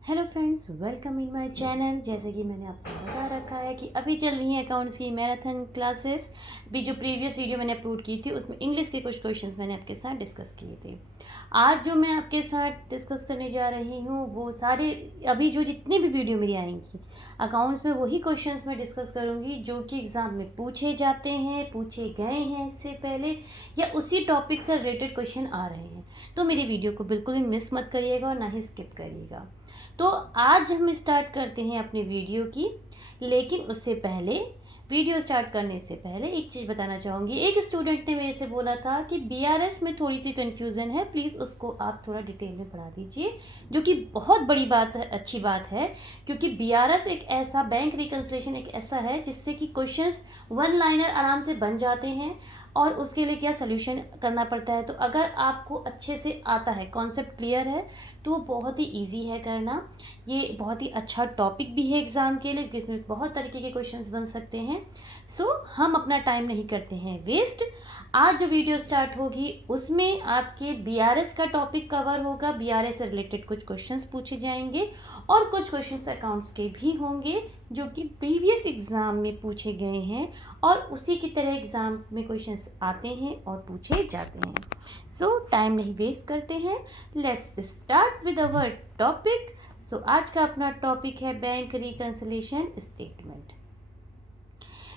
Hello friends, welcome in my channel. जैसे कि मैंने आपको बता रखा है कि अभी चल रही हैं अकाउंट्स की मैराथन क्लासेस। भी जो प्रीवियस वीडियो मैंने अपलोड की थी उसमें इंग्लिश के कुछ क्वेश्चंस मैंने आपके साथ डिस्कस किए थे। आज जो मैं आपके साथ डिस्कस करने जा रही हूँ वो सारे अभी जो जितनी भी वीडियो मेरी आएंगी अकाउंट्स में वही क्वेश्चंस मैं डिस्कस करूँगी जो कि एग्ज़ाम में पूछे जाते हैं, पूछे गए हैं इससे पहले, या उसी टॉपिक से रिलेटेड क्वेश्चन आ रहे हैं। तो मेरी वीडियो को बिल्कुल भी मिस मत करिएगा और ना ही स्किप करिएगा। तो आज हम स्टार्ट करते हैं अपनी वीडियो की। लेकिन उससे पहले, वीडियो स्टार्ट करने से पहले एक चीज़ बताना चाहूँगी। एक स्टूडेंट ने मेरे से बोला था कि बीआरएस में थोड़ी सी कन्फ्यूज़न है, प्लीज़ उसको आप थोड़ा डिटेल में पढ़ा दीजिए, जो कि बहुत बड़ी बात है, अच्छी बात है। क्योंकि बीआरएस एक ऐसा बैंक रिकन्सिलेशन एक ऐसा है जिससे कि क्वेश्चंस वन लाइनर आराम से बन जाते हैं और उसके लिए क्या सोल्यूशन करना पड़ता है। तो अगर आपको अच्छे से आता है, कॉन्सेप्ट क्लियर है, तो बहुत ही इजी है करना। ये बहुत ही अच्छा टॉपिक भी है एग्ज़ाम के लिए, क्योंकि इसमें बहुत तरीके के क्वेश्चंस बन सकते हैं। सो हम अपना टाइम नहीं करते हैं वेस्ट। आज जो वीडियो स्टार्ट होगी उसमें आपके बीआरएस का टॉपिक कवर होगा। बीआरएस से रिलेटेड कुछ क्वेश्चंस पूछे जाएंगे और कुछ क्वेश्चंस अकाउंट्स के भी होंगे जो कि प्रीवियस एग्ज़ाम में पूछे गए हैं और उसी की तरह एग्ज़ाम में क्वेश्चंस आते हैं और पूछे जाते हैं। सो टाइम नहीं वेस्ट करते हैं, let's start with our topic. So आज का अपना टॉपिक है bank reconciliation statement.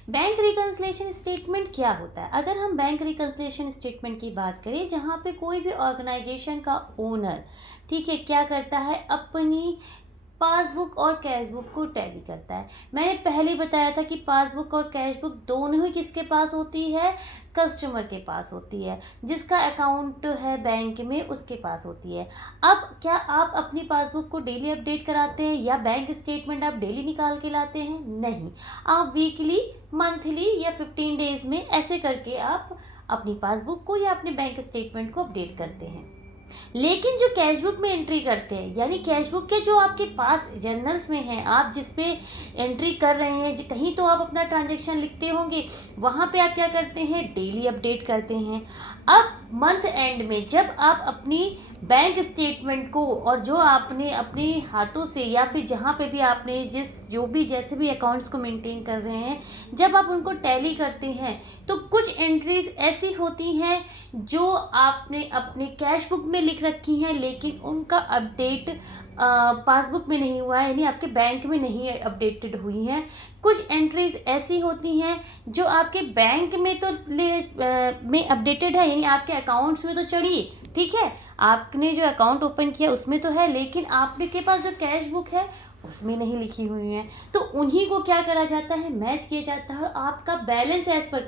Bank reconciliation statement क्या होता है? अगर हम बैंक रिकन्सिलेशन स्टेटमेंट की बात करें, जहाँ पे कोई भी ऑर्गेनाइजेशन का ओनर, ठीक है, क्या करता है, अपनी पासबुक और कैश बुक को टैली करता है। मैंने पहले बताया था कि पासबुक और कैश बुक दोनों ही किसके पास होती है? कस्टमर के पास होती है। जिसका अकाउंट है बैंक में उसके पास होती है। अब क्या आप अपनी पासबुक को डेली अपडेट कराते हैं या बैंक स्टेटमेंट आप डेली निकाल के लाते हैं? नहीं, आप वीकली, मंथली या 15 डेज में ऐसे करके आप अपनी पासबुक को या अपने बैंक स्टेटमेंट को अपडेट करते हैं। लेकिन जो कैश बुक में एंट्री करते हैं, यानी कैश बुक के जो आपके पास जर्नल्स में है, आप जिस पे एंट्री कर रहे हैं, कहीं तो आप अपना ट्रांजैक्शन लिखते होंगे, वहाँ पे आप क्या करते हैं? डेली अपडेट करते हैं। अब मंथ एंड में जब आप अपनी बैंक स्टेटमेंट को, और जो आपने अपने हाथों से या फिर जहाँ पे भी आपने जो भी जैसे भी अकाउंट्स को मेंटेन कर रहे हैं, जब आप उनको टैली करते हैं तो कुछ एंट्रीज ऐसी होती हैं जो आपने अपने कैश बुक में लिख रखी हैं लेकिन उनका अपडेट पासबुक में नहीं हुआ है, यानी आपके बैंक में नहीं अपडेटेड हुई हैं। कुछ एंट्रीज ऐसी होती हैं जो आपके बैंक में तो में अपडेटेड है, यानी आपके अकाउंट्स में तो चढ़ी, ठीक है, आपने जो अकाउंट ओपन किया उसमें तो है, लेकिन आपने के पास जो कैश बुक है उसमें नहीं लिखी हुई है। तो उन्हीं को क्या करा जाता है? मैच किया जाता है और आपका balance as per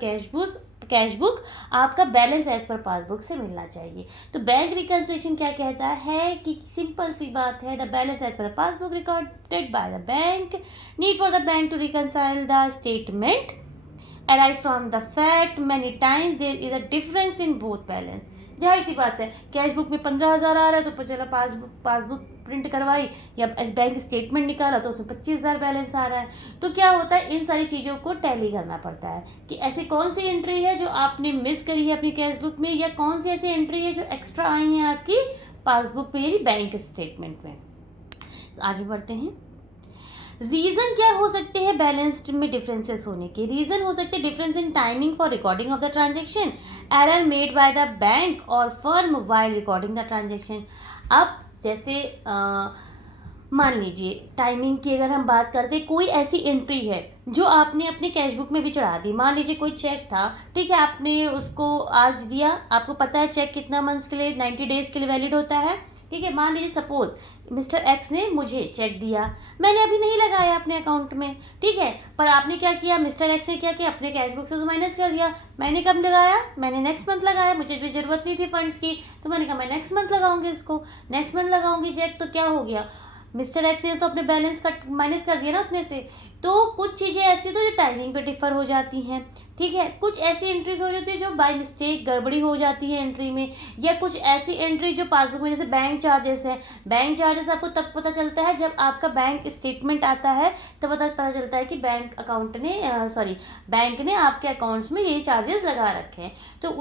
cash book आपका बैलेंस एज पर पासबुक से मिलना चाहिए। तो बैंक रिकन्सिलेशन क्या कहता है कि सिंपल सी बात है, the balance as per passbook recorded by the bank, need for the bank to reconcile the statement arise from the fact many times there is a difference in both balance। जाहिर सी बात है, cash book में 15,000 आ रहा है तो चला passbook print करवाई या बैंक स्टेटमेंट निकाला तो उसमें 25,000 बैलेंस आ रहा है। तो क्या होता है, इन सारी चीज़ों को टैली करना पड़ता है कि ऐसी कौन सी एंट्री है जो आपने मिस करी है अपनी कैश बुक में, या कौन सी ऐसी एंट्री है जो एक्स्ट्रा आई है आपकी पासबुक में यानी बैंक स्टेटमेंट में। आगे बढ़ते हैं। रीज़न क्या हो सकते हैं बैलेंस्ड में डिफरेंसेस होने के? रीज़न हो सकते हैं difference in timing for recording of the transaction, error made by the bank और firm while recording the transaction. अब जैसे मान लीजिए टाइमिंग की अगर हम बात करते हैं, कोई ऐसी एंट्री है जो आपने अपने कैश बुक में भी चढ़ा दी। मान लीजिए कोई चेक था, ठीक है, आपने उसको आज दिया, आपको पता है चेक कितना मंथ्स के लिए, 90 डेज़ के लिए वैलिड होता है, ठीक है। मान लीजिए सपोज मिस्टर एक्स ने मुझे चेक दिया, मैंने अभी नहीं लगाया अपने अकाउंट में, ठीक है, पर आपने क्या किया, मिस्टर एक्स ने क्या किया, अपने कैश बुक से तो माइनस कर दिया। मैंने कब लगाया? मैंने नेक्स्ट मंथ लगाया, मुझे भी ज़रूरत नहीं थी फंड्स की, तो मैंने कहा मैं नेक्स्ट मंथ लगाऊंगी इसको, नेक्स्ट मंथ लगाऊंगी चेक। तो क्या हो गया, मिस्टर एक्स ने तो अपने बैलेंस का माइनस कर दिया ना अपने से। तो कुछ चीज़ें ऐसी तो जो टाइमिंग पे डिफ़र हो जाती हैं, ठीक है। कुछ ऐसी एंट्रीज हो जाती है जो बाय मिस्टेक गड़बड़ी हो जाती है एंट्री में, या कुछ ऐसी एंट्री जो पासबुक में, जैसे बैंक चार्जेस है। बैंक चार्जेस आपको तब पता चलता है जब आपका बैंक स्टेटमेंट आता है, तब पता चलता है कि बैंक ने आपके अकाउंट्स में ये चार्जेस लगा रखे हैं। तो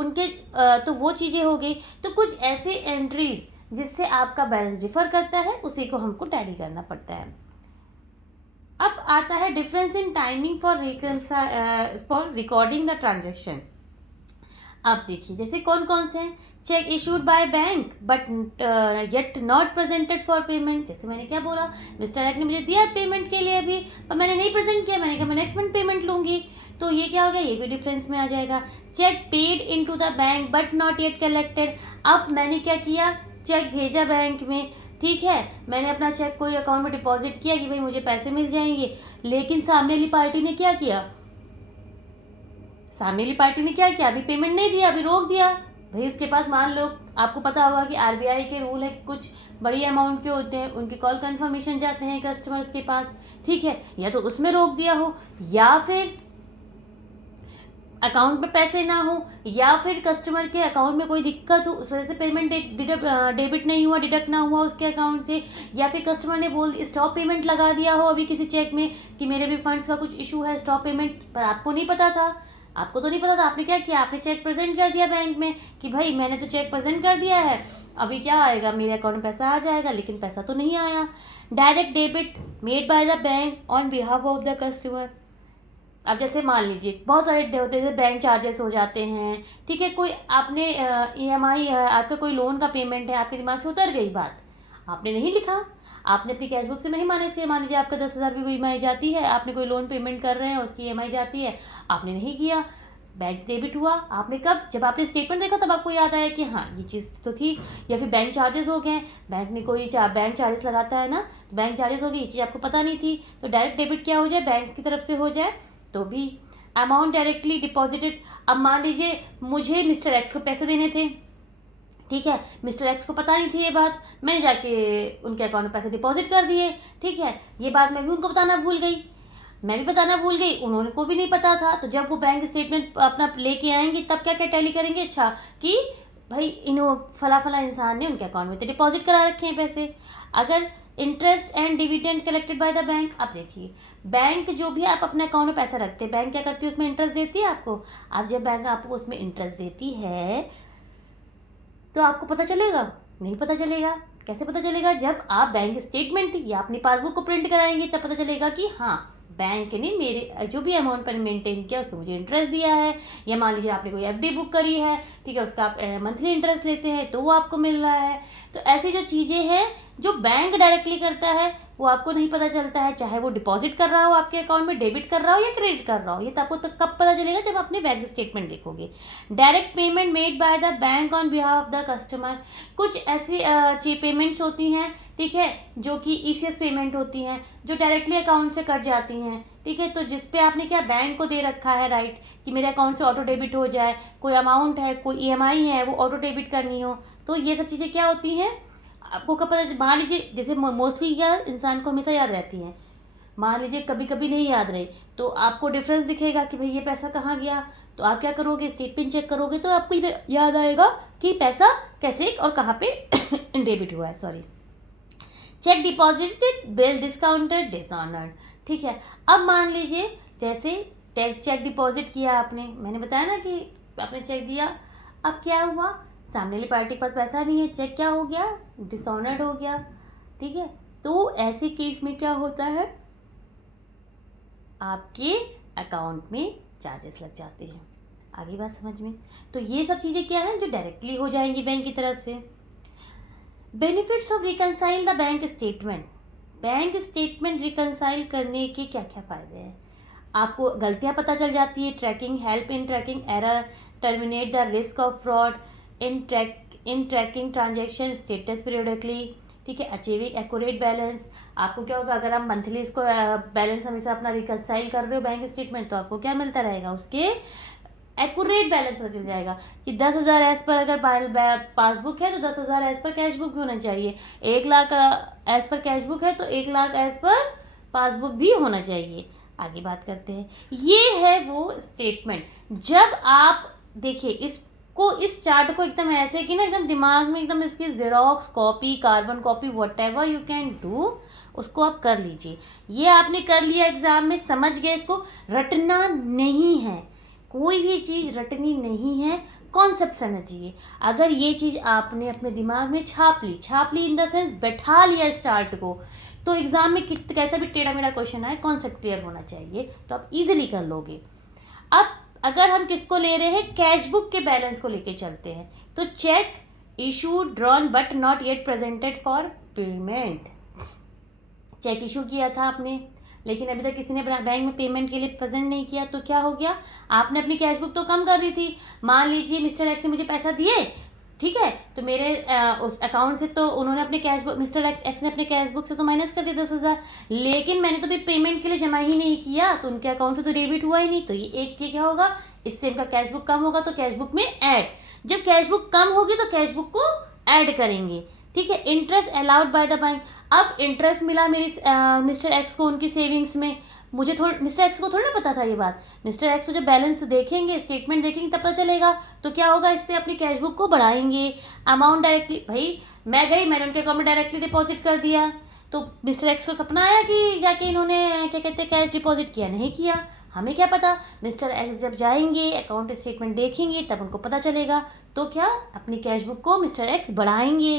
वो चीज़ें हो गई। तो कुछ ऐसी एंट्रीज जिससे आपका बैलेंस डिफर करता है, उसी को हमको टैली करना पड़ता है। अब आता है difference in timing for recording the transaction. आप देखिए जैसे कौन कौन से हैं, check issued by bank but yet not presented for payment. जैसे मैंने क्या बोला, मिस्टर एक्स ने मुझे दिया पेमेंट के लिए अभी, पर मैंने नहीं प्रेजेंट किया, मैंने कहा मैं नेक्स्ट मंथ पेमेंट लूँगी, तो ये क्या हो गया, ये भी डिफरेंस में आ जाएगा। Cheque paid in to the bank but not yet collected. अब मैंने क्या किया, चेक भेजा बैंक में, ठीक है, मैंने अपना चेक कोई अकाउंट में डिपॉजिट किया कि भाई मुझे पैसे मिल जाएंगे, लेकिन सामने वाली पार्टी ने क्या किया, सामने वाली पार्टी ने क्या किया, अभी पेमेंट नहीं दिया, अभी रोक दिया। भाई उसके पास मान लो, आपको पता होगा कि आरबीआई के रूल है कि कुछ बड़ी अमाउंट के होते हैं, उनके कॉल कंफर्मेशन जाते हैं कस्टमर्स के पास, ठीक है, या तो उसमें रोक दिया हो, या फिर अकाउंट में पैसे ना हो, या फिर कस्टमर के अकाउंट में कोई दिक्कत हो, उस वजह से पेमेंट डेबिट नहीं हुआ, डिडक्ट ना हुआ उसके अकाउंट से, या फिर कस्टमर ने बोल स्टॉप पेमेंट लगा दिया हो अभी किसी चेक में कि मेरे भी फंड्स का कुछ इशू है, स्टॉप पेमेंट, पर आपको नहीं पता था, आपको तो नहीं पता था, आपने क्या किया, आपने चेक प्रेजेंट कर दिया बैंक में कि भाई मैंने तो चेक प्रेजेंट कर दिया है, अभी क्या आएगा, मेरे अकाउंट में पैसा आ जाएगा, लेकिन पैसा तो नहीं आया। Direct debit made by the bank on behalf of the customer. अब जैसे मान लीजिए बहुत सारे होते हैं, जैसे बैंक चार्जेस हो जाते हैं, ठीक है, कोई आपने ईएमआई है, आपका कोई लोन का पेमेंट है, आपके दिमाग से उतर गई बात, आपने नहीं लिखा, आपने अपनी कैश बुक से नहीं माने इसके, मान लीजिए आपका 10,000 की कोई ईएमआई जाती है, आपने कोई लोन पेमेंट कर रहे हैं, उसकी ईएमआई जाती है, आपने नहीं किया, बैंक से डेबिट हुआ, आपने कब, जब आपने स्टेटमेंट देखा तब आपको याद आया कि हाँ ये चीज़ तो थी, या फिर बैंक चार्जेस हो गए, बैंक में कोई बैंक चार्जेस लगाता है ना, तो बैंक चार्जेस हो गई, ये चीज़ आपको पता नहीं थी, तो डायरेक्ट डेबिट क्या हो जाए, बैंक की तरफ से हो जाए, तो भी अमाउंट डायरेक्टली डिपॉजिटेड। अब मान लीजिए मुझे मिस्टर एक्स को पैसे देने थे, ठीक है, मिस्टर एक्स को पता नहीं थी ये बात, मैंने जाके उनके अकाउंट में पैसे डिपॉजिट कर दिए, ठीक है, ये बात मैं भी उनको बताना भूल गई, मैं भी बताना भूल गई, उन्होंने को भी नहीं पता था, तो जब वो बैंक स्टेटमेंट अपना लेके आएंगे तब क्या क्या टैली करेंगे, अच्छा कि भाई इन्हों फला फला इंसान ने उनके अकाउंट में तो डिपॉजिट करा रखे हैं पैसे। अगर interest and dividend collected by the bank, अब देखिए बैंक जो भी आप अपने अकाउंट में पैसा रखते हैं, बैंक क्या करती है, उसमें इंटरेस्ट देती है आपको। अब जब बैंक आपको उसमें इंटरेस्ट देती है तो आपको पता चलेगा, नहीं पता चलेगा, कैसे पता चलेगा, जब आप बैंक स्टेटमेंट या अपनी पासबुक को प्रिंट कराएंगे तब पता चलेगा कि हाँ बैंक ने मेरे जो भी अमाउंट पर मेंटेन किया उस पर मुझे इंटरेस्ट दिया है, या मान लीजिए आपने कोई एफडी बुक करी है, ठीक है, उसका आप मंथली इंटरेस्ट लेते हैं तो वो आपको मिल रहा है। तो ऐसी जो चीज़ें हैं जो बैंक डायरेक्टली करता है वो आपको नहीं पता चलता है, चाहे वो डिपॉजिट कर रहा हो आपके अकाउंट में, डेबिट कर रहा हो या क्रेडिट कर रहा हो, ये तो आपको तो कब पता चलेगा, जब अपने बैंक स्टेटमेंट देखोगे। Direct payment made by the bank on behalf of the customer, कुछ ऐसी पेमेंट्स होती हैं, ठीक है, जो कि ईसीएस पेमेंट होती हैं, जो डायरेक्टली अकाउंट से कट जाती हैं, ठीक है, तो जिस पे आपने क्या बैंक को दे रखा है राइट कि मेरे अकाउंट से ऑटो डेबिट हो जाए, कोई अमाउंट है, कोई ईएमआई है, वो ऑटो डेबिट करनी हो, तो ये सब चीज़ें क्या होती हैं आपको कब पता, मान लीजिए जैसे मोस्टली क्या इंसान को हमेशा याद रहती हैं, मान लीजिए कभी कभी नहीं याद रही तो आपको डिफरेंस दिखेगा कि भाई ये पैसा कहाँ गया, तो आप क्या करोगे, स्टेटमेंट चेक करोगे तो आपको याद आएगा कि पैसा कैसे और कहाँ पे डेबिट हुआ है, sorry. Check deposited bill discounted dishonoured, ठीक है। अब मान लीजिए जैसे चेक डिपॉजिट किया आपने, मैंने बताया ना कि आपने चेक दिया, अब क्या हुआ, सामने वाली पार्टी के पास पैसा नहीं है, चेक क्या हो गया, डिसऑनर्ड हो गया, ठीक है, तो ऐसे केस में क्या होता है, आपके अकाउंट में चार्जेस लग जाते हैं। आगे बात समझ में, तो ये सब चीज़ें क्या हैं जो डायरेक्टली हो जाएंगी बैंक की तरफ से। Benefits of reconcile the bank statement, bank statement reconcile करने के क्या क्या फ़ायदे हैं, आपको गलतियां पता चल जाती है, tracking, help in tracking error, terminate the risk of fraud in tracking transaction status periodically, ठीक है, अचीविंग एक्यूरेट बैलेंस, आपको क्या होगा अगर आप मंथली इसको बैलेंस हमेशा अपना रिकनसाइल कर रहे हो बैंक स्टेटमेंट, तो आपको क्या मिलता रहेगा, उसके एक्यूरेट बैलेंस पता चल जाएगा कि 10,000 एज पर अगर पासबुक है तो 10,000 एज पर कैश बुक भी होना चाहिए, 1,00,000 एज पर कैश बुक है तो 1,00,000 एज पर पासबुक भी होना चाहिए। आगे बात करते हैं, ये है वो स्टेटमेंट। जब आप देखिए इसको, इस चार्ट को एकदम ऐसे कि ना एकदम दिमाग में एकदम इसकी xerox copy, carbon copy, whatever you can do, उसको आप कर लीजिए। ये आपने कर लिया एग्जाम में, समझ गए, इसको रटना नहीं है, कोई भी चीज़ रटनी नहीं है, कॉन्सेप्ट समझना चाहिए। अगर ये चीज़ आपने अपने दिमाग में छाप ली इन द सेंस बैठा लिया इस चार्ट को, तो एग्ज़ाम में कैसा भी टेढ़ा मेढ़ा क्वेश्चन आए कॉन्सेप्ट क्लियर होना चाहिए, तो आप इजीली कर लोगे। अब अगर हम किसको ले रहे हैं, कैश बुक के बैलेंस को लेके चलते हैं, तो cheque issue drawn but not yet presented for payment. Cheque issue किया था आपने, लेकिन अभी तक किसी ने बैंक में पेमेंट के लिए प्रेजेंट नहीं किया, तो क्या हो गया, आपने अपनी कैश बुक तो कम कर दी थी। मान लीजिए मिस्टर एक्स ने मुझे पैसा दिए, ठीक है, तो मेरे उस अकाउंट से तो उन्होंने अपने कैश बुक, मिस्टर एक्स ने अपने कैश बुक से तो माइनस कर दिया 10,000, लेकिन मैंने तो भी पेमेंट के लिए जमा ही नहीं किया, तो उनके अकाउंट से तो डेबिट हुआ ही नहीं। तो ये एक के क्या होगा, इससे इनका कैश बुक कम होगा, तो कैश बुक में ऐड। जब कैश बुक कम होगी तो कैश बुक को ऐड करेंगे, ठीक है। Interest allowed by the bank, अब इंटरेस्ट मिला मेरी मिस्टर एक्स को उनकी सेविंग्स में, मुझे मिस्टर एक्स को थोड़ा ना पता था ये बात। मिस्टर एक्स को जब बैलेंस देखेंगे, स्टेटमेंट देखेंगे, तब पता चलेगा। तो क्या होगा, इससे अपनी कैश बुक को बढ़ाएंगे। अमाउंट डायरेक्टली, भाई मैं गई, मैंने उनके अकाउंट में डायरेक्टली डिपॉजिट कर दिया, तो मिस्टर एक्स को सपना आया कि जाके इन्होंने क्या कहते हैं कैश डिपॉजिट किया, नहीं किया। हमें क्या पता, मिस्टर एक्स जब जाएंगे अकाउंट स्टेटमेंट देखेंगे तब उनको पता चलेगा। तो क्या, अपनी कैश बुक को मिस्टर एक्स बढ़ाएंगे।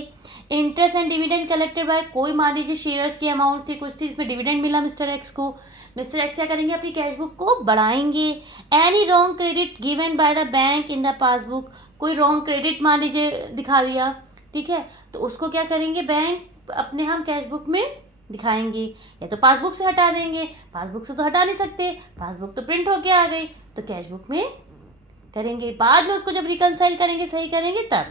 Interest and dividend collected by, कोई मान लीजिए शेयर्स की अमाउंट थी, कुछ थी, इसमें डिविडेंड मिला मिस्टर एक्स को, मिस्टर एक्स क्या करेंगे, अपनी कैश बुक को बढ़ाएंगे। Any wrong credit given by the bank in the passbook, कोई रॉन्ग क्रेडिट मान लीजिए दिखा दिया, ठीक है, तो उसको क्या करेंगे, बैंक अपने हम कैश बुक में दिखाएंगे, या तो पासबुक से हटा देंगे। पासबुक से तो हटा नहीं सकते, पासबुक तो प्रिंट होके आ गई, तो कैश बुक में करेंगे। बाद में उसको जब रिकंसाइल करेंगे, सही करेंगे तब।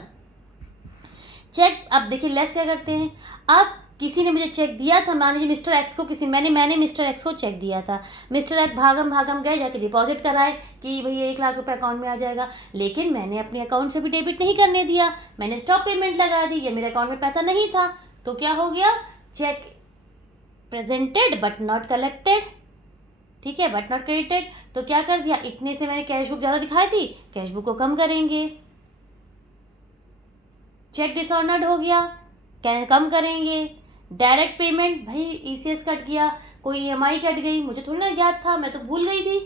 चेक, अब देखिए लेस क्या करते हैं, अब किसी ने मुझे चेक दिया था, मान लीजिए मिस्टर एक्स को मैंने मिस्टर एक्स को चेक दिया था, मिस्टर एक्स भागम गए जाके डिपॉजिट कराए कि भैया 1 लाख रुपए अकाउंट में आ जाएगा, लेकिन मैंने अपने अकाउंट से भी डेबिट नहीं करने दिया, मैंने स्टॉप पेमेंट लगा दी, ये मेरे अकाउंट में पैसा नहीं था। तो क्या हो गया, cheque presented but not collected, ठीक है, बट नॉट क्रेडिटेड। तो क्या कर दिया, इतने से मैंने कैश बुक ज़्यादा दिखाई थी, कैश बुक को कम करेंगे। चेक डिसऑनर्ड हो गया, कम करेंगे। डायरेक्ट पेमेंट, भाई ईसीएस कट गया, कोई ईएमआई कट गई, मुझे थोड़ी ना याद था, मैं तो भूल गई थी,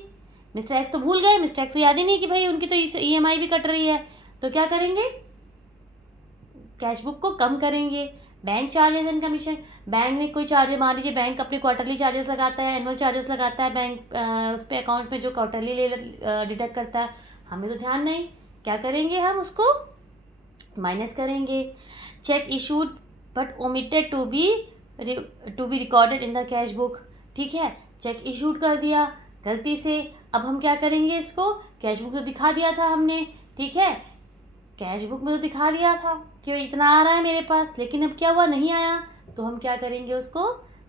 मिस्टर एक्स तो भूल गए, मिस्टर एक्स को याद ही नहीं कि भाई उनकी तो ईएमआई भी कट रही है। तो क्या करेंगे, कैश बुक को कम करेंगे। Bank charges and commission, bank में कोई चार्जेस, मान लीजिए बैंक अपने क्वार्टरली चार्जेस लगाता है, एनुअल चार्जेस लगाता है बैंक, उस पर अकाउंट में जो क्वार्टरली डिडक्ट करता है, हमें तो ध्यान नहीं, क्या करेंगे, हम उसको माइनस करेंगे। Cheque issued but omitted to be recorded in the cash book, ठीक है, चेक इशूड कर दिया गलती से, अब हम क्या करेंगे, इसको कैश बुक तो दिखा दिया था हमने, ठीक है, कैश बुक में तो दिखा दिया था कि इतना आ रहा है मेरे पास, लेकिन अब क्या हुआ, नहीं आया, तो हम क्या करेंगे, उसको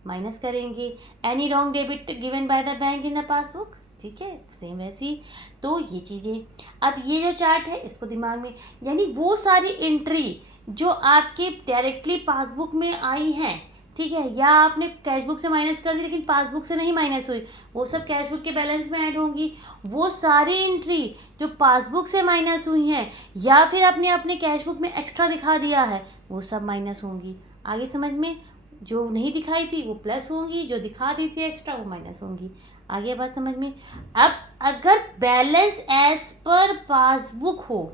माइनस करेंगे। Any wrong debit given by the bank in the passbook, ठीक है, सेम वैसी। तो ये चीज़ें, अब ये जो चार्ट है इसको दिमाग में, यानी वो सारी एंट्री जो आपके डायरेक्टली पासबुक में आई हैं, ठीक है, या आपने कैश बुक से माइनस कर दी लेकिन पासबुक से नहीं माइनस हुई, वो सब कैश बुक के बैलेंस में ऐड होंगी। वो सारी एंट्री जो पासबुक से माइनस हुई हैं या फिर आपने अपने कैश बुक में एक्स्ट्रा दिखा दिया है, वो सब माइनस होंगी। आगे समझ में, जो नहीं दिखाई थी वो प्लस होंगी, जो दिखा दी थी एक्स्ट्रा वो माइनस होंगी। आगे बात समझ में। अब अगर बैलेंस एज पर पासबुक हो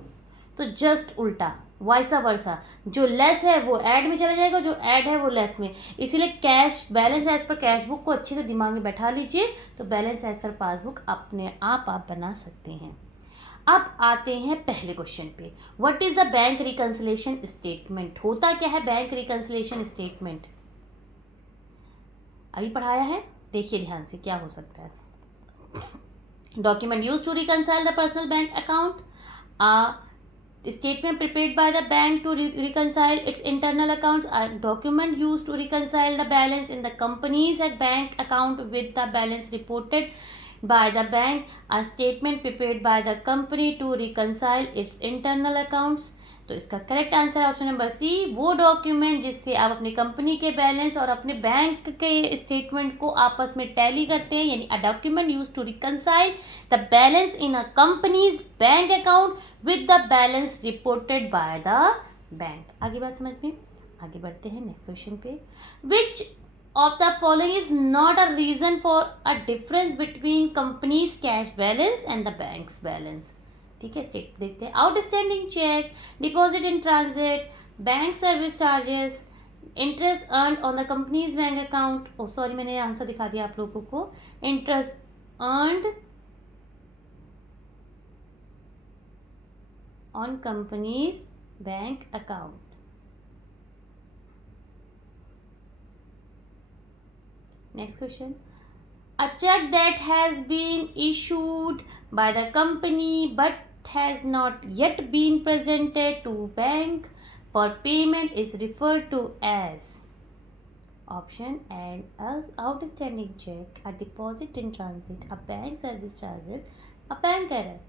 तो जस्ट उल्टा, वाइसा वर्सा, जो लेस है वो ऐड में चला जाएगा, जो ऐड है वो लेस में। इसीलिए cash balance as per cash book को अच्छे से दिमाग में बैठा लीजिए, तो बैलेंस एज पर पासबुक अपने आप बना सकते हैं। अब आते हैं पहले क्वेश्चन पे, what is the bank reconciliation statement. होता क्या है बैंक रिकंसिलिएशन स्टेटमेंट, अभी पढ़ाया है, देखिए ध्यान से क्या हो सकता है। Document use to reconcile the personal bank account, statement prepared by the bank to reconcile its internal accounts, a document used to reconcile the balance in the company's bank account with the balance reported by the bank, a statement prepared by the company to reconcile its internal accounts। तो इसका correct answer है option number सी, वो document जिससे आप अपनी company के balance और अपने बैंक के स्टेटमेंट को आपस में टैली करते हैं, यानी a document use to reconcile the balance in a company's bank account with the balance reported by the bank. आगे बात समझ में, आगे बढ़ते हैं नेक्स्ट क्वेश्चन पे। Which of the following is not a reason for a difference between company's cash balance and the bank's balance. ठीक है, स्टेट देखते हैं। Outstanding cheque, deposit in transit, bank service charges, interest earn on the company's bank account. Oh sorry, मैंने answer दिखा दिया आप लोगों को। Interest earned on company's bank account. Next question, a check that has been issued by the company but has not yet been presented to bank for payment is referred to as option and as outstanding check, a deposit in transit, a bank service charges, a bank error।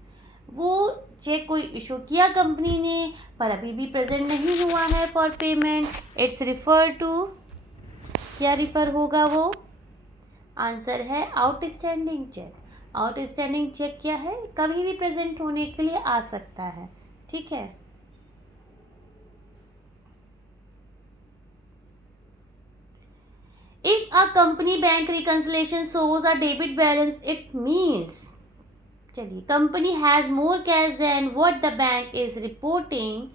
वो cheque कोई issue किया company ने पर अभी भी present नहीं हुआ है for payment, it's refer to, क्या रिफर होगा वो? आंसर है आउटस्टैंडिंग चेक। आउटस्टैंडिंग चेक क्या है? कभी भी प्रेजेंट होने के लिए आ सकता है, ठीक है। If a company bank reconciliation shows a debit balance, it means, चलिए, company has more cash than what the bank is reporting,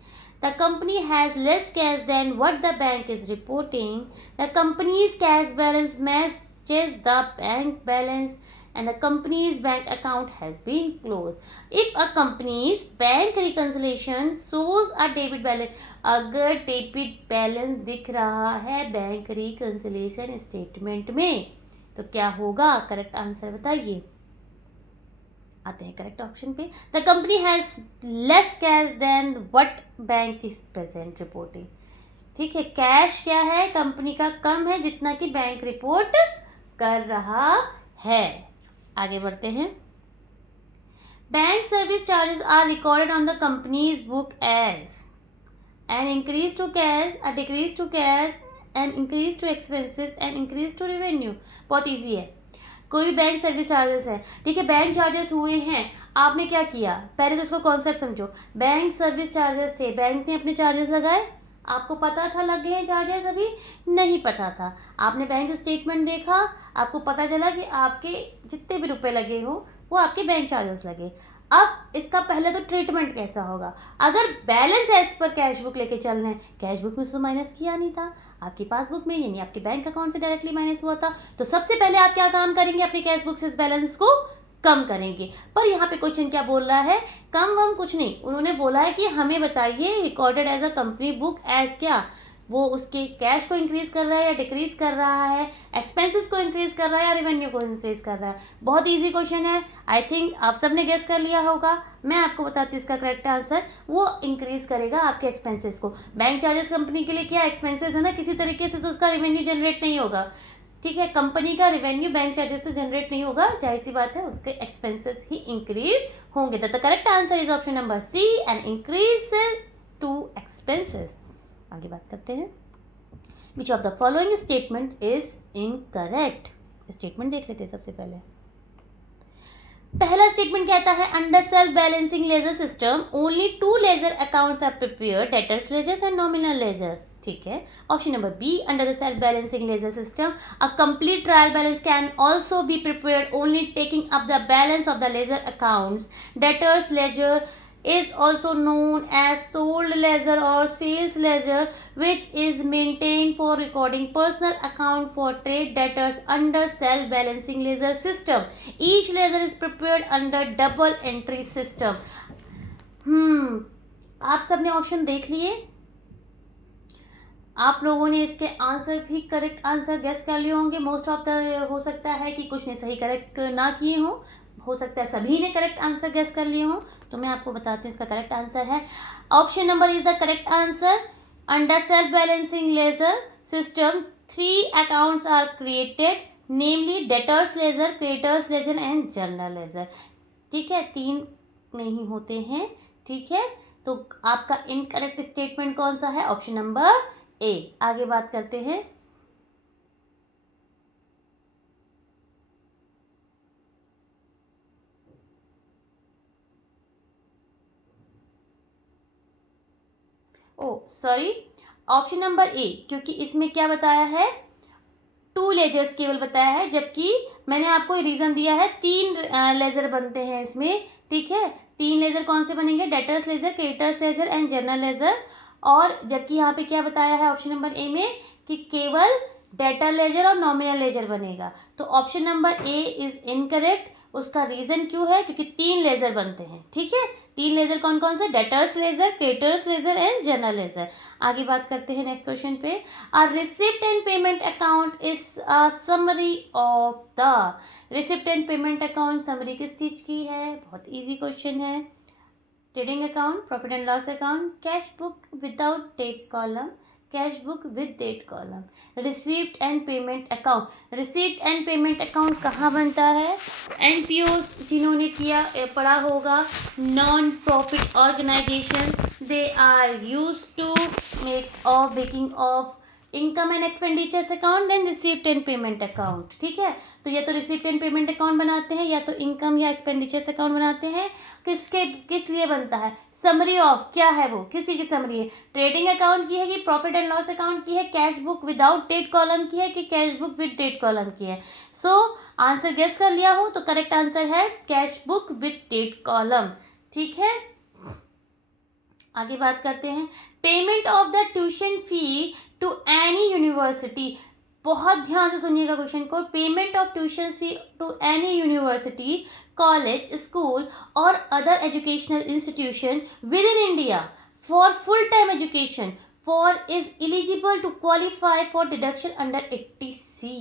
the company has less cash than what the bank is reporting, the company's cash balance matches the bank balance and the company's bank account has been closed. If a company's bank reconciliation shows a debit balance, अगर debit balance दिख रहा है bank reconciliation statement में तो क्या होगा? Correct answer बताइए। आते हैं करेक्ट ऑप्शन पे। The company has less cash than what bank is present reporting, ठीक है। कैश क्या है? कंपनी का कम है जितना कि बैंक रिपोर्ट कर रहा है। आगे बढ़ते हैं। Bank service charges are recorded on the company's book as an increase to cash, a decrease to cash, an increase to expenses, an increase to revenue. बहुत ईजी है। कोई भी बैंक सर्विस चार्जेस है, ठीक है, बैंक चार्जेस हुए हैं, आपने क्या किया? पहले तो उसको कॉन्सेप्ट समझो। बैंक सर्विस चार्जेस थे, बैंक ने अपने चार्जेस लगाए, आपको पता था लगे हैं चार्जेस? अभी नहीं पता था। आपने बैंक स्टेटमेंट देखा, आपको पता चला कि आपके जितने भी रुपए लगे हो वो आपके बैंक चार्जेस लगे। अब इसका पहले तो ट्रीटमेंट कैसा होगा? अगर balance as per cash book लेके चल रहे हैं, कैश बुक में तो माइनस किया नहीं था, आपकी पासबुक में यानी आपके बैंक अकाउंट से डायरेक्टली माइनस हुआ था, तो सबसे पहले आप क्या काम करेंगे? अपने कैश बुक से इस बैलेंस को कम करेंगे। पर यहाँ पे क्वेश्चन क्या बोल रहा है? कम वम कुछ नहीं, उन्होंने बोला है कि हमें बताइए recorded as a company book as क्या, वो उसके कैश को इंक्रीज कर रहा है या डिक्रीज कर रहा है, एक्सपेंसेस को इंक्रीज कर रहा है या रेवेन्यू को इंक्रीज कर रहा है। बहुत इजी क्वेश्चन है, आई थिंक आप सबने गेस कर लिया होगा। मैं आपको बताती हूँ इसका करेक्ट आंसर, वो इंक्रीज करेगा आपके एक्सपेंसेस को। बैंक चार्जेस कंपनी के लिए क्या एक्सपेंसेस है ना, किसी तरीके से तो उसका रेवेन्यू जनरेट नहीं होगा, ठीक है। कंपनी का रेवेन्यू बैंक चार्जेस से जनरेट नहीं होगा, जाहिर सी बात है उसके एक्सपेंसेस ही इंक्रीज होंगे। The correct answer is option number C, and increase to expenses. आगे बात करते हैं। Which of the following statement is incorrect? Statement देख लेते हैं सबसे पहले। पहला स्टेटमेंट कहता है under self balancing ledger system only 2 ledger accounts are prepared, debtors ledger and nominal ledger, ठीक है। Option number B, under the self balancing ledger system a complete trial balance can also be prepared only taking up the balance of the ledger accounts, debtors ledger is also known as sold ledger or sales ledger, which is maintained for recording personal account for trade debtors under self balancing ledger system. Each ledger is prepared under double entry system. आप सबने option देख लिए, आप लोगों ने इसके answer भी correct answer guess कर लिए होंगे। मोस्ट ऑफ द हो सकता है कि कुछ ने सही करेक्ट ना किए हों, हो सकता है सभी ने करेक्ट आंसर गेस कर लिए हों। तो मैं आपको बताती हूँ इसका करेक्ट आंसर है option number is the correct answer. Under self balancing ledger system 3 accounts are created, namely debtors ledger, creditors ledger and journal ledger, ठीक है। 3 नहीं होते हैं, ठीक है। तो आपका इनकरेक्ट स्टेटमेंट कौन सा है? Option number A. आगे बात करते हैं। सॉरी, ऑप्शन नंबर ए, क्योंकि इसमें क्या बताया है? 2 लेजर्स केवल बताया है, जबकि मैंने आपको रीजन दिया है 3 लेजर बनते हैं इसमें, ठीक है। 3 लेजर कौन से बनेंगे, debtors ledger, creditors ledger and general ledger. और जबकि यहाँ पे क्या बताया है ऑप्शन नंबर ए में कि केवल डेटर लेजर और नॉमिनल लेजर बनेगा। तो option number A is incorrect. उसका रीजन क्यों है, क्योंकि 3 लेजर बनते हैं, ठीक है। 3 लेजर कौन कौन से, debtors ledger, creditors ledger and general ledger. आगे बात करते हैं नेक्स्ट क्वेश्चन पे। A receipt and payment account is a summary of the. Receipt and payment account summary किस चीज की है, बहुत इजी क्वेश्चन है। Trading account, profit and loss account, cash book without date column, cash book with date column. Receipt and payment account, receipt and payment account कहाँ बनता है, NPO जिन्होंने किया पढ़ा होगा, non profit organisation, they are use to make of making of income and expenditures account and receipt and payment account, ठीक है। तो या तो रिसीप्ट एंड पेमेंट अकाउंट बनाते हैं या तो इनकम या एक्सपेंडिचर्स अकाउंट बनाते हैं। किस लिए बनता है, समरी ऑफ, क्या है वो, किसी की समरी है, ट्रेडिंग अकाउंट की है कि प्रॉफिट एंड लॉस अकाउंट की है, cash book without date column की है कि cash book with date column की है। सो आंसर गेस कर लिया हो तो करेक्ट आंसर है cash book with date column, ठीक है। आगे बात करते हैं, payment of the tuition fee to any university. बहुत ध्यान से सुनिएगा क्वेश्चन को। Payment of tuition fee to any university, college, school और other educational institution within India for full time education for is eligible to qualify for deduction under 80C।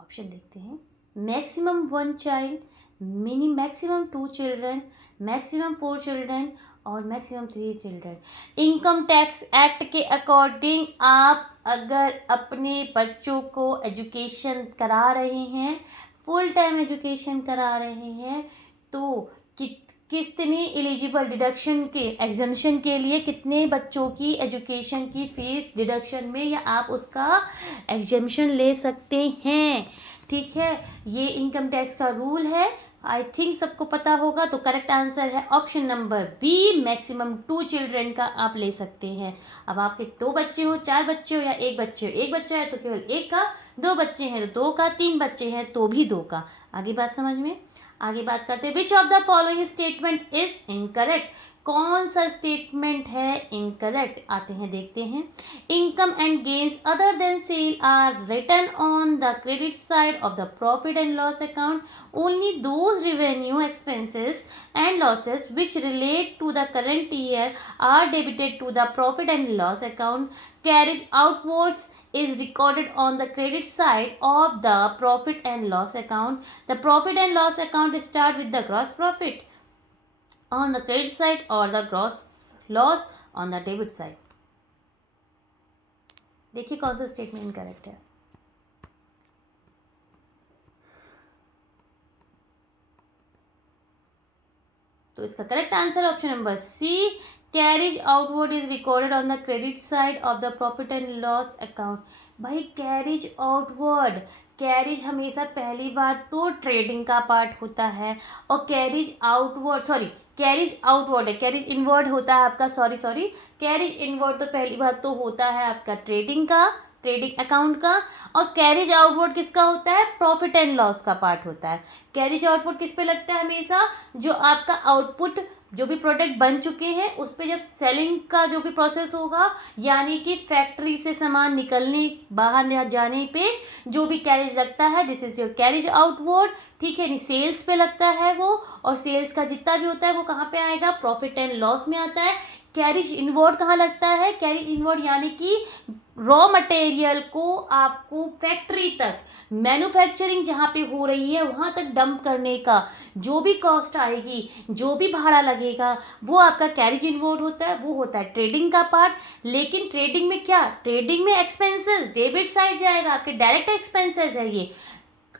Option देखते हैं, maximum 1 child, maximum 2 children, maximum 4 children और maximum 3 children. Income tax act के according आप अगर अपने बच्चों को education करा रहे हैं, फुल टाइम एजुकेशन करा रहे हैं, तो कितनी एलिजिबल डिडक्शन के एग्जम्पशन के लिए कितने बच्चों की एजुकेशन की फीस डिडक्शन में या आप उसका एग्जम्पशन ले सकते हैं, ठीक है। ये इनकम टैक्स का रूल है, आई थिंक सबको पता होगा। तो करेक्ट आंसर है option number B, maximum 2 children का आप ले सकते हैं। अब आपके 2 बच्चे हो, 4 बच्चे हो या 1 बच्चे हो, 1 बच्चा है तो केवल 1 का, 2 बच्चे हैं तो 2 का, 3 बच्चे हैं तो भी 2 का। आगे बात समझ में। आगे बात करते हैं, which of the following statement is incorrect. कौन सा स्टेटमेंट है इनकरेक्ट, आते हैं देखते हैं। Income and gains other than sale are written on the credit side of the profit and loss account, only those revenue expenses and losses which relate to the current year are debited to the profit and loss account, carriage outwards is recorded on the credit side of the profit and loss account. The profit and loss account start with the gross profit on the credit side or the gross loss on the debit side. देखिए कौन सा statement incorrect है। तो इसका correct answer option number C, carriage outward is recorded on the credit side of the profit and loss account. भाई carriage outward, carriage हमेशा पहली बात तो ट्रेडिंग का पार्ट होता है, और कैरिज आउटवर्ड कैरिज आउटवर्ड है, कैरिज इनवर्ड होता है आपका, सॉरी कैरिज इनवर्ड तो पहली बात तो होता है आपका ट्रेडिंग अकाउंट का, और कैरिज आउटवर्ड किसका होता है, प्रॉफिट एंड लॉस का पार्ट होता है। कैरिज आउटवर्ड किस पे लगता है हमेशा, जो आपका आउटपुट, जो भी प्रोडक्ट बन चुके हैं उस पे जब सेलिंग का जो भी प्रोसेस होगा, यानी कि फैक्ट्री से सामान निकलने बाहर जाने पे जो भी कैरिज लगता है, this is your carriage outward, ठीक है। नहीं, सेल्स पे लगता है वो, और सेल्स का जितना भी होता है वो कहाँ पे आएगा, प्रॉफिट एंड लॉस में आता है। कैरिज इनवर्ड कहाँ लगता है, कैरिज इनवर्ड यानी कि रॉ मटेरियल को आपको फैक्ट्री तक, मैन्युफैक्चरिंग जहाँ पे हो रही है वहाँ तक डंप करने का जो भी कॉस्ट आएगी, जो भी भाड़ा लगेगा, वो आपका कैरिज इनवर्ड होता है, वो होता है ट्रेडिंग का पार्ट। लेकिन ट्रेडिंग में क्या, ट्रेडिंग में एक्सपेंसेस डेबिट साइड जाएगा, आपके डायरेक्ट एक्सपेंसेस है ये।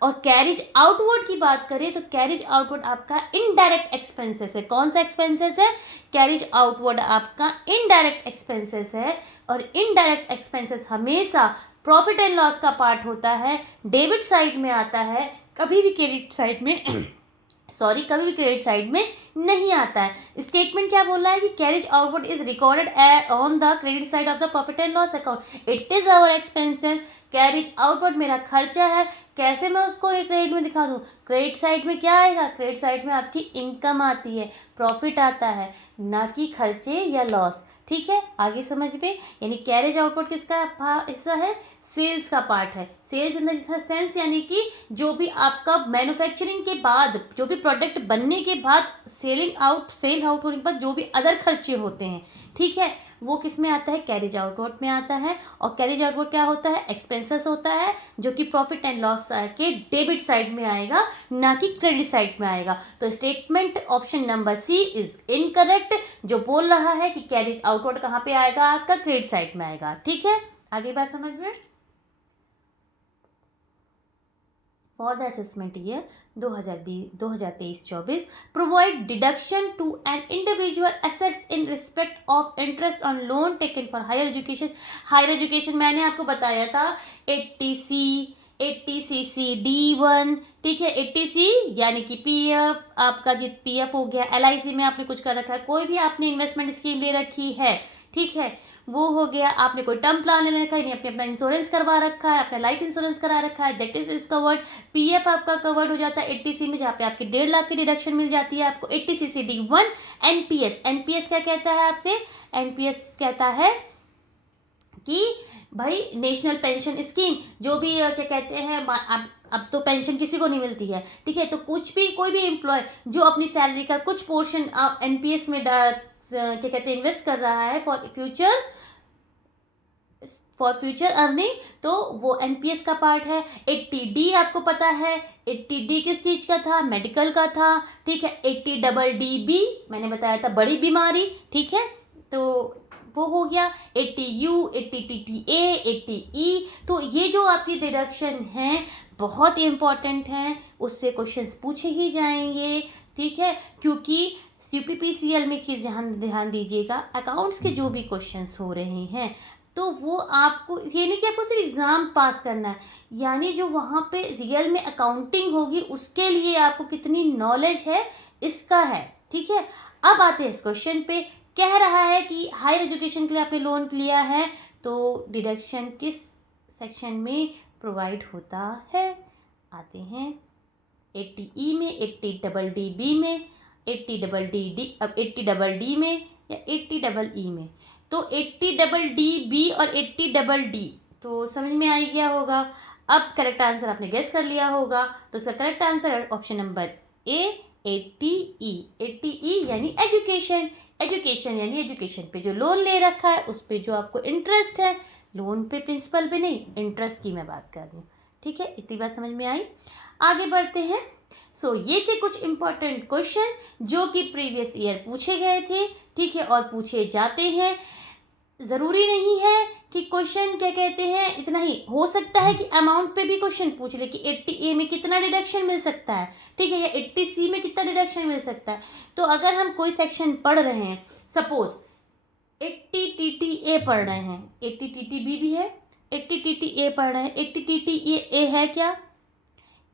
और कैरिज आउटवर्ड की बात करें तो कैरिज आउटवर्ड आपका इनडायरेक्ट एक्सपेंसेस है। कौन सा एक्सपेंसेस है, कैरिज आउटवर्ड आपका इनडायरेक्ट एक्सपेंसेस है, और इनडायरेक्ट एक्सपेंसेस हमेशा प्रॉफिट एंड लॉस का पार्ट होता है, डेबिट साइड में आता है, कभी भी क्रेडिट साइड में कभी भी क्रेडिट साइड में नहीं आता है। स्टेटमेंट क्या बोल रहा है कि carriage outward is recorded on the credit side of the profit and loss account, it is our expenses, carriage outward मेरा खर्चा है, कैसे मैं उसको एक क्रेडिट में दिखा दूँ? क्रेडिट साइड में क्या आएगा? क्रेडिट साइड में आपकी इनकम आती है, प्रॉफिट आता है, ना कि खर्चे या लॉस। ठीक है, आगे समझ में। यानी कैरेज आउटपुट किसका हिस्सा है? सेल्स का पार्ट है। सेल्स इन द सेंस यानी कि जो भी आपका मैन्युफैक्चरिंग के बाद, जो भी प्रोडक्ट बनने के बाद सेल आउट होने के बाद जो भी अदर खर्चे होते हैं, ठीक है, वो किस में आता है? कैरेज आउटवर्ड में आता है। और कैरेज आउटवर्ड क्या होता है? एक्सपेंसेस होता है, जो कि प्रॉफिट एंड लॉस के डेबिट साइड में आएगा, ना कि क्रेडिट साइड में आएगा। तो statement option number C is incorrect, जो बोल रहा है कि कैरेज आउटवर्ड कहाँ पे आएगा? आपका क्रेडिट साइड में आएगा। ठीक है, आगे बात समझ में। For the assessment year 2023-24 provide deduction to an individual assets in respect of interest on loan taken for higher education. Higher education मैंने आपको बताया था 80CC D1, ठीक है। 80C यानी कि पीएफ, आपका जो पीएफ हो गया, LIC में आपने कुछ कर रखा है, कोई भी आपने इन्वेस्टमेंट स्कीम ले रखी है, ठीक है, वो हो गया। आपने कोई टर्म प्लान ले रखा है, यानी आपने अपना इंश्योरेंस करवा रखा है, अपना लाइफ इंश्योरेंस करा रखा है, दैट इज कवर्ड। पीएफ आपका कवर्ड हो जाता है 80C में, जहाँ पे आपकी 1.5 लाख की डिडक्शन मिल जाती है आपको 80CC D1। एनपीएस क्या कहता है आपसे? एनपीएस कहता है कि भाई नेशनल पेंशन स्कीम, जो भी क्या कहते हैं, अब तो पेंशन किसी को नहीं मिलती है, ठीक है, तो कुछ भी कोई भी एम्प्लॉय जो अपनी सैलरी का कुछ पोर्शन एनपीएस में क्या कहते हैं इन्वेस्ट कर रहा है फॉर फ्यूचर अर्निंग, तो वो एनपीएस का पार्ट है। 80D आपको पता है, 80D किस चीज़ का था? मेडिकल का था, ठीक है। 80DD मैंने बताया था बड़ी बीमारी, ठीक है, तो वो हो गया। 80U, 80TTA, 80E, तो ये जो आपकी डिडक्शन है बहुत इम्पॉर्टेंट हैं, उससे क्वेश्चंस पूछे ही जाएंगे, ठीक है, क्योंकि CPPCL में चीज़ ध्यान दीजिएगा, अकाउंट्स के जो भी क्वेश्चंस हो रहे हैं तो वो आपको ये नहीं कि आपको सिर्फ एग्ज़ाम पास करना है, यानी जो वहाँ पे रियल में अकाउंटिंग होगी उसके लिए आपको कितनी नॉलेज है इसका है, ठीक है। अब आते हैं इस क्वेश्चन पे, कह रहा है कि हायर एजुकेशन के लिए आपने लोन लिया है, तो डिडक्शन किस सेक्शन में प्रोवाइड होता है? आते हैं 80E में, 80DD में, 80DD में या 80EE में। तो 80DD और 80DD तो समझ में आ गया होगा। अब करेक्ट आंसर आपने गेस कर लिया होगा, तो इसका correct answer option number A 80E। 80E यानी एजुकेशन। एजुकेशन यानी एजुकेशन पे जो लोन ले रखा है उस पे जो आपको इंटरेस्ट है, लोन पे प्रिंसिपल पे नहीं, इंटरेस्ट की मैं बात कर रही हूँ, ठीक है। इतनी बात समझ में आई, आगे बढ़ते हैं। ये थे कुछ इंपॉर्टेंट क्वेश्चन जो कि प्रीवियस ईयर पूछे गए थे, ठीक है, और पूछे जाते हैं। ज़रूरी नहीं है कि क्वेश्चन क्या कहते हैं इतना ही, हो सकता है कि अमाउंट पे भी क्वेश्चन पूछ ले कि 80A में कितना डिडक्शन मिल सकता है, ठीक है, या 80C में कितना डिडक्शन मिल सकता है। तो अगर हम कोई सेक्शन पढ़ रहे हैं, सपोज 80TTA पढ़ रहे हैं, 80TTB भी है, 80TTA पढ़ रहे हैं, 80TTA है क्या?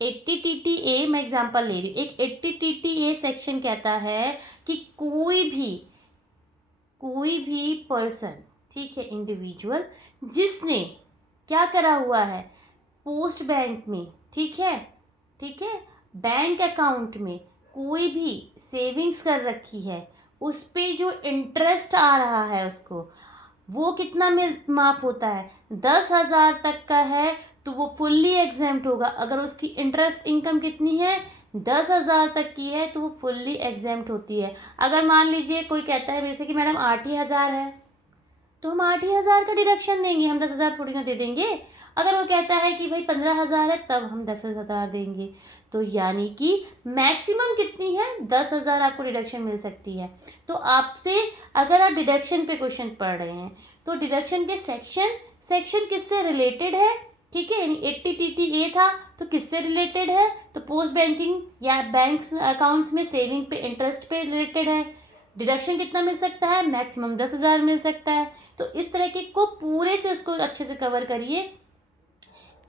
80TTA मैं एग्जांपल ले रही हूँ, एक 80TTA सेक्शन कहता है कि कोई भी पर्सन, ठीक है, इंडिविजुअल जिसने क्या करा हुआ है पोस्ट बैंक में, ठीक है, बैंक अकाउंट में कोई भी सेविंग्स कर रखी है, उस पे जो इंटरेस्ट आ रहा है उसको, वो कितना माफ़ होता है? 10,000 तक का है तो वो फुल्ली एग्जेम्प्ट होगा। अगर उसकी इंटरेस्ट इनकम कितनी है? 10,000 तक की है तो वो फुल्ली एग्जेम्प्ट होती है। अगर मान लीजिए कोई कहता है जैसे कि मैडम 8,000 है, तो हम 8,000 का डिडक्शन देंगे, हम 10,000 थोड़ी ना दे देंगे। अगर वो कहता है कि भाई 15,000 है, तब हम 10,000 देंगे। तो यानी कि मैक्सिमम कितनी है? 10,000 आपको डिडक्शन मिल सकती है। तो आपसे अगर आप डिडक्शन पे क्वेश्चन पढ़ रहे हैं तो डिडक्शन के सेक्शन किससे रिलेटेड है, ठीक है, यानी 80TTA था तो किससे रिलेटेड है? तो पोस्ट बैंकिंग या बैंक अकाउंट्स में सेविंग पे इंटरेस्ट पे रिलेटेड है। डिडक्शन कितना मिल सकता है? मैक्सिमम 10,000 मिल सकता है। तो इस तरह के को पूरे से उसको अच्छे से कवर करिए,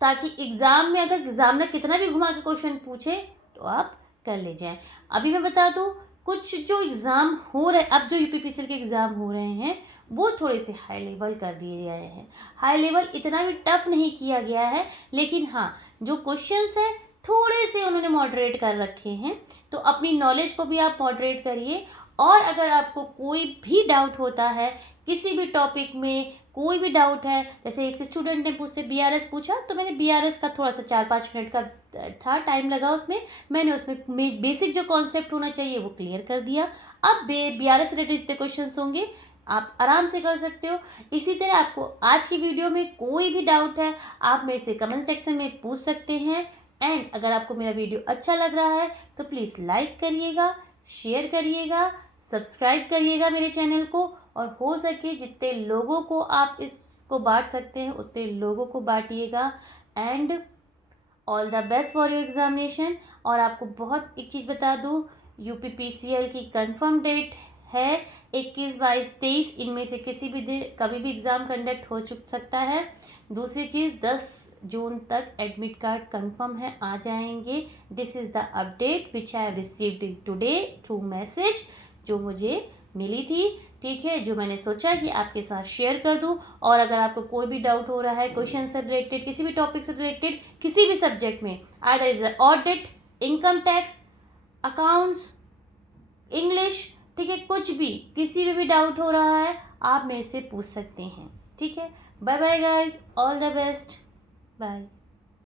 ताकि एग्ज़ाम में अगर एग्जामिनर कितना भी घुमा के क्वेश्चन पूछे तो आप कर ले जाएं। अभी मैं बता दूं, कुछ जो एग्ज़ाम हो रहे, अब जो UPPCL के एग्ज़ाम हो रहे हैं वो थोड़े से हाई लेवल कर दिए गए हैं। हाई लेवल इतना भी टफ नहीं किया गया है, लेकिन हाँ जो क्वेश्चंस हैं थोड़े से उन्होंने मॉडरेट कर रखे हैं। तो अपनी नॉलेज को भी आप मॉडरेट करिए। और अगर आपको कोई भी डाउट होता है किसी भी टॉपिक में, कोई भी डाउट है, जैसे एक स्टूडेंट ने मुझसे BRS पूछा, तो मैंने BRS का थोड़ा सा 4-5 मिनट का था टाइम लगा उसमें, मैंने उसमें बेसिक जो कॉन्सेप्ट होना चाहिए वो क्लियर कर दिया। अब BRS से रिलेटेड जितने क्वेश्चन होंगे आप आराम से कर सकते हो। इसी तरह आपको आज की वीडियो में कोई भी डाउट है आप मेरे से कमेंट सेक्शन में पूछ सकते हैं। एंड अगर आपको मेरा वीडियो अच्छा लग रहा है तो प्लीज़ लाइक करिएगा, शेयर करिएगा, सब्सक्राइब करिएगा मेरे चैनल को, और हो सके जितने लोगों को आप इसको बांट सकते हैं उतने लोगों को बांटिएगा। And all the best for your examination. और आपको बहुत एक चीज़ बता दूँ, UPPCL की कंफर्म डेट है 21, 22, 23, इनमें से किसी भी दिन कभी भी एग्ज़ाम कंडक्ट हो सकता है। दूसरी चीज़ 10 जून तक एडमिट कार्ड कंफर्म है, आ जाएंगे। This is the update which I have received today through message, जो मुझे मिली थी, ठीक है, जो मैंने सोचा कि आपके साथ शेयर कर दूं। और अगर आपको कोई भी डाउट हो रहा है क्वेश्चन से रिलेटेड, किसी भी टॉपिक से रिलेटेड, किसी भी सब्जेक्ट में, either is audit, income tax, accounts, English, ठीक है, कुछ भी किसी में भी डाउट हो रहा है आप मेरे से पूछ सकते हैं, ठीक है। Bye bye guys, all the best, bye.